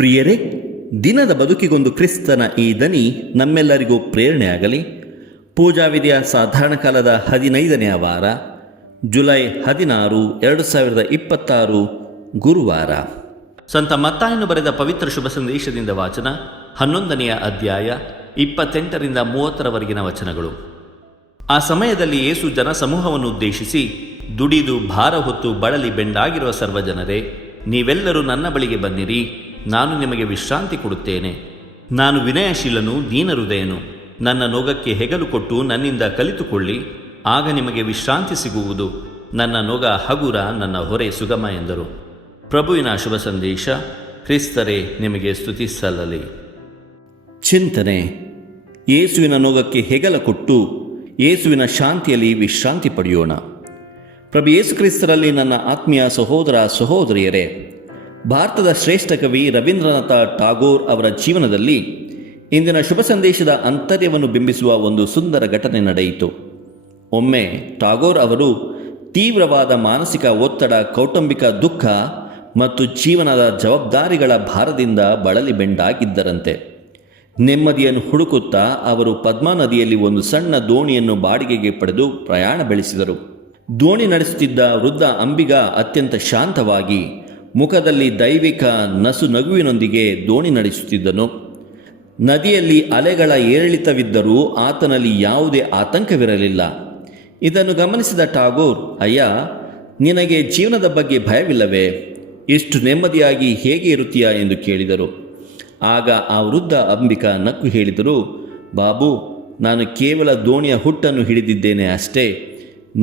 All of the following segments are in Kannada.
ಪ್ರಿಯರೇ, ದಿನದ ಬದುಕಿಗೊಂದು ಕ್ರಿಸ್ತನ ಈ ದನಿ ನಮ್ಮೆಲ್ಲರಿಗೂ ಪ್ರೇರಣೆಯಾಗಲಿ. ಪೂಜಾವಿಧಿಯ ಸಾಧಾರಣ ಕಾಲದ 15ನೇ ವಾರ, ಜುಲೈ 16, 2026 ಗುರುವಾರ. ಸಂತ ಮತ್ತಾಯನು ಬರೆದ ಪವಿತ್ರ ಶುಭ ಸಂದೇಶದಿಂದ ವಾಚನ. 11ನೇ ಅಧ್ಯಾಯ 28ರಿಂದ 30ರವರೆಗಿನ ವಚನಗಳು. ಆ ಸಮಯದಲ್ಲಿ ಯೇಸು ಜನಸಮೂಹವನ್ನು ಉದ್ದೇಶಿಸಿ, ದುಡಿದು ಭಾರ ಹೊತ್ತು ಬಳಲಿ ಬೆಂಡಾಗಿರುವ ಸರ್ವಜನರೇ, ನೀವೆಲ್ಲರೂ ನನ್ನ ಬಳಿಗೆ ಬನ್ನಿರಿ, ನಾನು ನಿಮಗೆ ವಿಶ್ರಾಂತಿ ಕೊಡುತ್ತೇನೆ. ನಾನು ವಿನಯಶೀಲನು, ದೀನಹೃದಯನು. ನನ್ನ ನೊಗಕ್ಕೆ ಹೆಗಲು ಕೊಟ್ಟು ನನ್ನಿಂದ ಕಲಿತುಕೊಳ್ಳಿ, ಆಗ ನಿಮಗೆ ವಿಶ್ರಾಂತಿ ಸಿಗುವುದು. ನನ್ನ ನೊಗ ಹಗುರ, ನನ್ನ ಹೊರೆ ಸುಗಮ ಎಂದರು. ಪ್ರಭುವಿನ ಶುಭ ಸಂದೇಶ. ಕ್ರಿಸ್ತರೇ, ನಿಮಗೆ ಸ್ತುತಿ ಸಲ್ಲಲಿ. ಚಿಂತನೆ. ಯೇಸುವಿನ ನೊಗಕ್ಕೆ ಹೆಗಲ ಕೊಟ್ಟು ಯೇಸುವಿನ ಶಾಂತಿಯಲ್ಲಿ ವಿಶ್ರಾಂತಿ ಪಡೆಯೋಣ. ಪ್ರಭು ಯೇಸು ಕ್ರಿಸ್ತರಲ್ಲಿ ನನ್ನ ಆತ್ಮೀಯ ಸಹೋದರ ಸಹೋದರಿಯರೇ, ಭಾರತದ ಶ್ರೇಷ್ಠ ಕವಿ ರವೀಂದ್ರನಾಥ ಟಾಗೋರ್ ಅವರ ಜೀವನದಲ್ಲಿ ಇಂದಿನ ಶುಭ ಸಂದೇಶದ ಆಂತರ್ಯವನ್ನು ಬಿಂಬಿಸುವ ಒಂದು ಸುಂದರ ಘಟನೆ ನಡೆಯಿತು. ಒಮ್ಮೆ ಟಾಗೋರ್ ಅವರು ತೀವ್ರವಾದ ಮಾನಸಿಕ ಒತ್ತಡ, ಕೌಟುಂಬಿಕ ದುಃಖ ಮತ್ತು ಜೀವನದ ಜವಾಬ್ದಾರಿಗಳ ಭಾರದಿಂದ ಬಳಲಿ ಬೆಂಡಾಗಿದ್ದರಂತೆ. ನೆಮ್ಮದಿಯನ್ನು ಹುಡುಕುತ್ತಾ ಅವರು ಪದ್ಮಾ ನದಿಯಲ್ಲಿ ಒಂದು ಸಣ್ಣ ದೋಣಿಯನ್ನು ಬಾಡಿಗೆಗೆ ಪಡೆದು ಪ್ರಯಾಣ ಬೆಳೆಸಿದರು. ದೋಣಿ ನಡೆಸುತ್ತಿದ್ದ ವೃದ್ಧ ಅಂಬಿಗ ಅತ್ಯಂತ ಶಾಂತವಾಗಿ, ಮುಖದಲ್ಲಿ ದೈವಿಕ ನಸು ನಗುವಿನೊಂದಿಗೆ ದೋಣಿ ನಡೆಸುತ್ತಿದ್ದನು. ನದಿಯಲ್ಲಿ ಅಲೆಗಳ ಏರಿಳಿತವಿದ್ದರೂ ಆತನಲ್ಲಿ ಯಾವುದೇ ಆತಂಕವಿರಲಿಲ್ಲ. ಇದನ್ನು ಗಮನಿಸಿದ ಟಾಗೋರ್, ಅಯ್ಯ, ನಿನಗೆ ಜೀವನದ ಬಗ್ಗೆ ಭಯವಿಲ್ಲವೇ? ಇಷ್ಟು ನೆಮ್ಮದಿಯಾಗಿ ಹೇಗೆ ಇರುತ್ತೀಯಾ ಎಂದು ಕೇಳಿದರು. ಆಗ ಆ ವೃದ್ಧ ಅಂಬಿಕ ನಕ್ಕು ಹೇಳಿದರು, ಬಾಬು, ನಾನು ಕೇವಲ ದೋಣಿಯ ಹುಟ್ಟನ್ನು ಹಿಡಿದಿದ್ದೇನೆ ಅಷ್ಟೇ.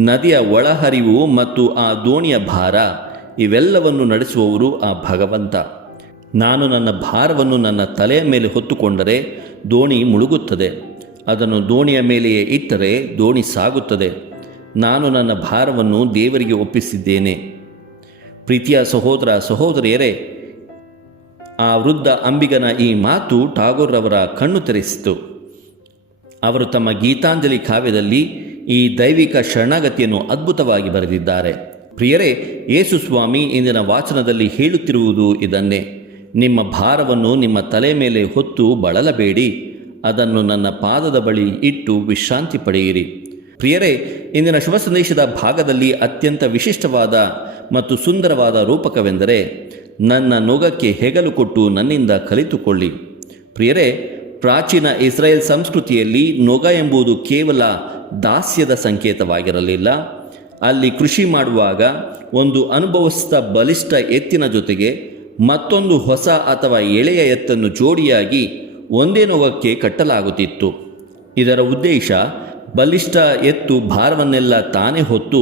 ನದಿಯ ಒಳಹರಿವು ಮತ್ತು ಆ ದೋಣಿಯ ಭಾರ ಇವೆಲ್ಲವನ್ನು ನಡೆಸುವವರು ಆ ಭಗವಂತ. ನಾನು ನನ್ನ ಭಾರವನ್ನು ನನ್ನ ತಲೆಯ ಮೇಲೆ ಹೊತ್ತುಕೊಂಡರೆ ದೋಣಿ ಮುಳುಗುತ್ತದೆ. ಅದನ್ನು ದೋಣಿಯ ಮೇಲೆಯೇ ಇಟ್ಟರೆ ದೋಣಿ ಸಾಗುತ್ತದೆ. ನಾನು ನನ್ನ ಭಾರವನ್ನು ದೇವರಿಗೆ ಒಪ್ಪಿಸಿದ್ದೇನೆ. ಪ್ರೀತಿಯ ಸಹೋದರ ಸಹೋದರಿಯರೇ, ಆ ವೃದ್ಧ ಅಂಬಿಗನ ಈ ಮಾತು ಟಾಗೋರ್ ಅವರ ಕಣ್ಣು ತೆರೆಸಿತು. ಅವರು ತಮ್ಮ ಗೀತಾಂಜಲಿ ಕಾವ್ಯದಲ್ಲಿ ಈ ದೈವಿಕ ಶರಣಾಗತಿಯನ್ನು ಅದ್ಭುತವಾಗಿ ಬರೆದಿದ್ದಾರೆ. ಪ್ರಿಯರೇ, ಯೇಸು ಸ್ವಾಮಿ ಇಂದಿನ ವಾಚನದಲ್ಲಿ ಹೇಳುತ್ತಿರುವುದು ಇದನ್ನೇ. ನಿಮ್ಮ ಭಾರವನ್ನು ನಿಮ್ಮ ತಲೆ ಮೇಲೆ ಹೊತ್ತು ಬಳಲಬೇಡಿ, ಅದನ್ನು ನನ್ನ ಪಾದದ ಬಳಿ ಇಟ್ಟು ವಿಶ್ರಾಂತಿ ಪಡೆಯಿರಿ. ಪ್ರಿಯರೇ, ಇಂದಿನ ಶುಭ ಸಂದೇಶದ ಭಾಗದಲ್ಲಿ ಅತ್ಯಂತ ವಿಶಿಷ್ಟವಾದ ಮತ್ತು ಸುಂದರವಾದ ರೂಪಕವೆಂದರೆ, ನನ್ನ ನೊಗಕ್ಕೆ ಹೆಗಲು ಕೊಟ್ಟು ನನ್ನಿಂದ ಕಲಿತುಕೊಳ್ಳಿ. ಪ್ರಿಯರೇ, ಪ್ರಾಚೀನ ಇಸ್ರಾಯೇಲ್ ಸಂಸ್ಕೃತಿಯಲ್ಲಿ ನೊಗ ಎಂಬುದು ಕೇವಲ ದಾಸ್ಯದ ಸಂಕೇತವಾಗಿರಲಿಲ್ಲ. ಅಲ್ಲಿ ಕೃಷಿ ಮಾಡುವಾಗ ಒಂದು ಅನುಭವಿಸಿದ ಬಲಿಷ್ಠ ಎತ್ತಿನ ಜೊತೆಗೆ ಮತ್ತೊಂದು ಹೊಸ ಅಥವಾ ಎಳೆಯ ಎತ್ತನ್ನು ಜೋಡಿಯಾಗಿ ಒಂದೇ ನೊಗಕ್ಕೆ ಕಟ್ಟಲಾಗುತ್ತಿತ್ತು. ಇದರ ಉದ್ದೇಶ, ಬಲಿಷ್ಠ ಎತ್ತು ಭಾರವನ್ನೆಲ್ಲ ತಾನೇ ಹೊತ್ತು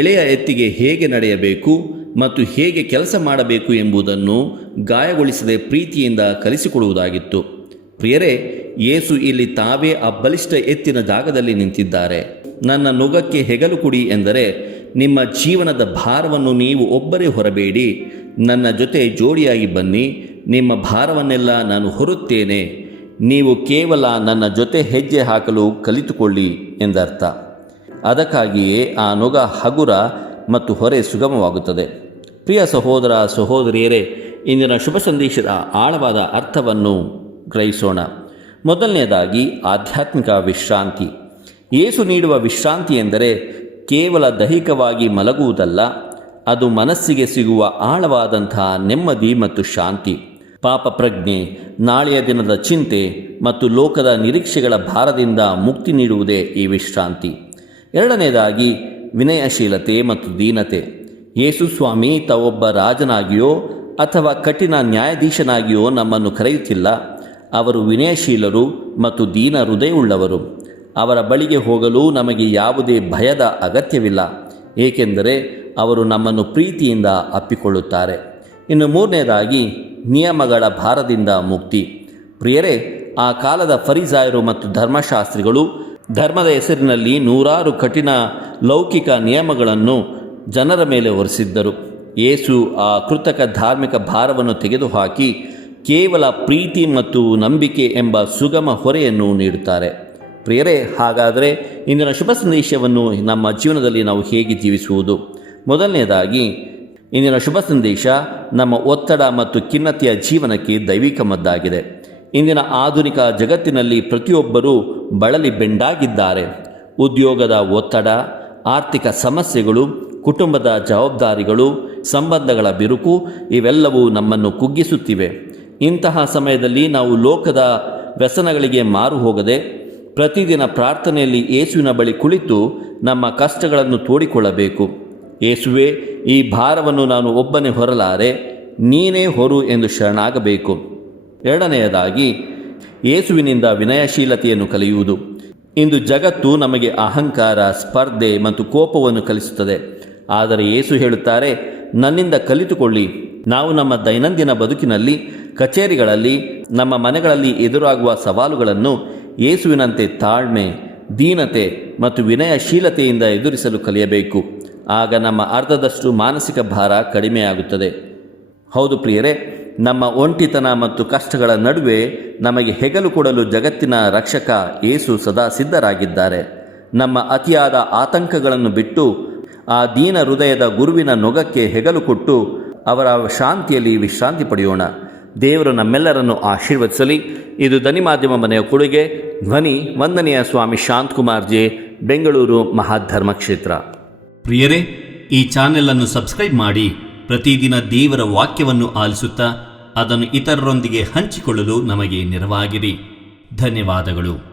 ಎಳೆಯ ಎತ್ತಿಗೆ ಹೇಗೆ ನಡೆಯಬೇಕು ಮತ್ತು ಹೇಗೆ ಕೆಲಸ ಮಾಡಬೇಕು ಎಂಬುದನ್ನು ಗಾಯಗೊಳಿಸದೆ ಪ್ರೀತಿಯಿಂದ ಕಲಿಸಿಕೊಡುವುದಾಗಿತ್ತು. ಪ್ರಿಯರೇ, ಯೇಸು ಇಲ್ಲಿ ತಾವೇ ಆ ಬಲಿಷ್ಠ ಎತ್ತಿನ ಜಾಗದಲ್ಲಿ ನಿಂತಿದ್ದಾರೆ. ನನ್ನ ನೊಗಕ್ಕೆ ಹೆಗಲು ಕೊಡಿ ಎಂದರೆ, ನಿಮ್ಮ ಜೀವನದ ಭಾರವನ್ನು ನೀವು ಒಬ್ಬರೇ ಹೊರಬೇಡಿ, ನನ್ನ ಜೊತೆ ಜೋಡಿಯಾಗಿ ಬನ್ನಿ. ನಿಮ್ಮ ಭಾರವನ್ನೆಲ್ಲ ನಾನು ಹೊರುತ್ತೇನೆ. ನೀವು ಕೇವಲ ನನ್ನ ಜೊತೆ ಹೆಜ್ಜೆ ಹಾಕಲು ಕಲಿತುಕೊಳ್ಳಿ ಎಂದರ್ಥ. ಅದಕ್ಕಾಗಿಯೇ ಆ ನೊಗ ಹಗುರ ಮತ್ತು ಹೊರೆ ಸುಗಮವಾಗುತ್ತದೆ. ಪ್ರಿಯ ಸಹೋದರ ಸಹೋದರಿಯರೇ, ಇಂದಿನ ಶುಭ ಸಂದೇಶದ ಆಳವಾದ ಅರ್ಥವನ್ನು ಗ್ರಹಿಸೋಣ. ಮೊದಲನೆಯದಾಗಿ, ಆಧ್ಯಾತ್ಮಿಕ ವಿಶ್ರಾಂತಿ. ಯೇಸು ನೀಡುವ ವಿಶ್ರಾಂತಿ ಎಂದರೆ ಕೇವಲ ದೈಹಿಕವಾಗಿ ಮಲಗುವುದಲ್ಲ, ಅದು ಮನಸ್ಸಿಗೆ ಸಿಗುವ ಆಳವಾದಂತಹ ನೆಮ್ಮದಿ ಮತ್ತು ಶಾಂತಿ. ಪಾಪ ಪ್ರಜ್ಞೆ, ನಾಳೆಯ ದಿನದ ಚಿಂತೆ ಮತ್ತು ಲೋಕದ ನಿರೀಕ್ಷೆಗಳ ಭಾರದಿಂದ ಮುಕ್ತಿ ನೀಡುವುದೇ ಈ ವಿಶ್ರಾಂತಿ. ಎರಡನೆಯದಾಗಿ, ವಿನಯಶೀಲತೆ ಮತ್ತು ದೀನತೆ. ಯೇಸು ಸ್ವಾಮಿ ತಾವೊಬ್ಬ ರಾಜನಾಗಿಯೋ ಅಥವಾ ಕಠಿಣ ನ್ಯಾಯಾಧೀಶನಾಗಿಯೋ ನಮ್ಮನ್ನು ಕರೆಯುತ್ತಿಲ್ಲ. ಅವರು ವಿನಯಶೀಲರು ಮತ್ತು ದೀನ ಹೃದಯವುಳ್ಳವರು. ಅವರ ಬಳಿಗೆ ಹೋಗಲು ನಮಗೆ ಯಾವುದೇ ಭಯದ ಅಗತ್ಯವಿಲ್ಲ, ಏಕೆಂದರೆ ಅವರು ನಮ್ಮನ್ನು ಪ್ರೀತಿಯಿಂದ ಅಪ್ಪಿಕೊಳ್ಳುತ್ತಾರೆ. ಇನ್ನು ಮೂರನೆಯದಾಗಿ, ನಿಯಮಗಳ ಭಾರದಿಂದ ಮುಕ್ತಿ. ಪ್ರಿಯರೇ, ಆ ಕಾಲದ ಫರಿಸಾಯರು ಮತ್ತು ಧರ್ಮಶಾಸ್ತ್ರಿಗಳು ಧರ್ಮದ ಹೆಸರಿನಲ್ಲಿ ನೂರಾರು ಕಠಿಣ ಲೌಕಿಕ ನಿಯಮಗಳನ್ನು ಜನರ ಮೇಲೆ ಹೊರಿಸಿದ್ದರು. ಯೇಸು ಆ ಕೃತಕ ಧಾರ್ಮಿಕ ಭಾರವನ್ನು ತೆಗೆದುಹಾಕಿ ಕೇವಲ ಪ್ರೀತಿ ಮತ್ತು ನಂಬಿಕೆ ಎಂಬ ಸುಗಮ ಹೊರೆಯನ್ನು ನೀಡುತ್ತಾರೆ. ಪ್ರಿಯರೇ, ಹಾಗಾದರೆ ಇಂದಿನ ಶುಭ ಸಂದೇಶವನ್ನು ನಮ್ಮ ಜೀವನದಲ್ಲಿ ನಾವು ಹೇಗೆ ಜೀವಿಸುವುದು? ಮೊದಲನೆಯದಾಗಿ, ಇಂದಿನ ಶುಭ ಸಂದೇಶ ನಮ್ಮ ಒತ್ತಡ ಮತ್ತು ಖಿನ್ನತೆಯ ಜೀವನಕ್ಕೆ ದೈವಿಕ ಮದ್ದಾಗಿದೆ. ಇಂದಿನ ಆಧುನಿಕ ಜಗತ್ತಿನಲ್ಲಿ ಪ್ರತಿಯೊಬ್ಬರೂ ಬಳಲಿ ಬೆಂಡಾಗಿದ್ದಾರೆ. ಉದ್ಯೋಗದ ಒತ್ತಡ, ಆರ್ಥಿಕ ಸಮಸ್ಯೆಗಳು, ಕುಟುಂಬದ ಜವಾಬ್ದಾರಿಗಳು, ಸಂಬಂಧಗಳ ಬಿರುಕು ಇವೆಲ್ಲವೂ ನಮ್ಮನ್ನು ಕುಗ್ಗಿಸುತ್ತಿವೆ. ಇಂತಹ ಸಮಯದಲ್ಲಿ ನಾವು ಲೋಕದ ವ್ಯಸನಗಳಿಗೆ ಮಾರು ಹೋಗದೆ ಪ್ರತಿದಿನ ಪ್ರಾರ್ಥನೆಯಲ್ಲಿ ಯೇಸುವಿನ ಬಳಿ ಕುಳಿತು ನಮ್ಮ ಕಷ್ಟಗಳನ್ನು ತೋಡಿಕೊಳ್ಳಬೇಕು. ಯೇಸುವೇ, ಈ ಭಾರವನ್ನು ನಾನು ಒಬ್ಬನೇ ಹೊರಲಾರೆ, ನೀನೇ ಹೊರು ಎಂದು ಶರಣಾಗಬೇಕು. ಎರಡನೆಯದಾಗಿ, ಯೇಸುವಿನಿಂದ ವಿನಯಶೀಲತೆಯನ್ನು ಕಲಿಯುವುದು. ಇಂದು ಜಗತ್ತು ನಮಗೆ ಅಹಂಕಾರ, ಸ್ಪರ್ಧೆ ಮತ್ತು ಕೋಪವನ್ನು ಕಲಿಸುತ್ತದೆ. ಆದರೆ ಯೇಸು ಹೇಳುತ್ತಾರೆ, ನನ್ನಿಂದ ಕಲಿತುಕೊಳ್ಳಿ. ನಾವು ನಮ್ಮ ದೈನಂದಿನ ಬದುಕಿನಲ್ಲಿ, ಕಚೇರಿಗಳಲ್ಲಿ, ನಮ್ಮ ಮನೆಗಳಲ್ಲಿ ಎದುರಾಗುವ ಸವಾಲುಗಳನ್ನು ಯೇಸುವಿನಂತೆ ತಾಳ್ಮೆ, ದೀನತೆ ಮತ್ತು ವಿನಯಶೀಲತೆಯಿಂದ ಎದುರಿಸಲು ಕಲಿಯಬೇಕು. ಆಗ ನಮ್ಮ ಅರ್ಧದಷ್ಟು ಮಾನಸಿಕ ಭಾರ ಕಡಿಮೆಯಾಗುತ್ತದೆ. ಹೌದು ಪ್ರಿಯರೇ, ನಮ್ಮ ಒಂಟಿತನ ಮತ್ತು ಕಷ್ಟಗಳ ನಡುವೆ ನಮಗೆ ಹೆಗಲು ಕೊಡಲು ಜಗತ್ತಿನ ರಕ್ಷಕ ಯೇಸು ಸದಾ ಸಿದ್ಧರಾಗಿದ್ದಾರೆ. ನಮ್ಮ ಅತಿಯಾದ ಆತಂಕಗಳನ್ನು ಬಿಟ್ಟು ಆ ದೀನ ಹೃದಯದ ಗುರುವಿನ ನೊಗಕ್ಕೆ ಹೆಗಲು ಕೊಟ್ಟು ಅವರ ಶಾಂತಿಯಲ್ಲಿ ವಿಶ್ರಾಂತಿ ಪಡೆಯೋಣ. ದೇವರು ನಮ್ಮೆಲ್ಲರನ್ನು ಆಶೀರ್ವದಿಸಲಿ. ಇದು ಧ್ವನಿ ಮಾಧ್ಯಮ ಮನೆಯ ಕೊಡುಗೆ. ಧ್ವನಿ ವಂದನೆಯ ಸ್ವಾಮಿ ಶಾಂತಕುಮಾರ್ ಜೆ, ಬೆಂಗಳೂರು ಮಹಾಧರ್ಮ ಕ್ಷೇತ್ರ. ಪ್ರಿಯರೇ, ಈ ಚಾನೆಲ್ ಸಬ್ಸ್ಕ್ರೈಬ್ ಮಾಡಿ ಪ್ರತಿದಿನ ದೇವರ ವಾಕ್ಯವನ್ನು ಆಲಿಸುತ್ತಾ ಅದನ್ನು ಇತರರೊಂದಿಗೆ ಹಂಚಿಕೊಳ್ಳಲು ನಮಗೆ ನೆರವಾಗಿರಿ. ಧನ್ಯವಾದಗಳು.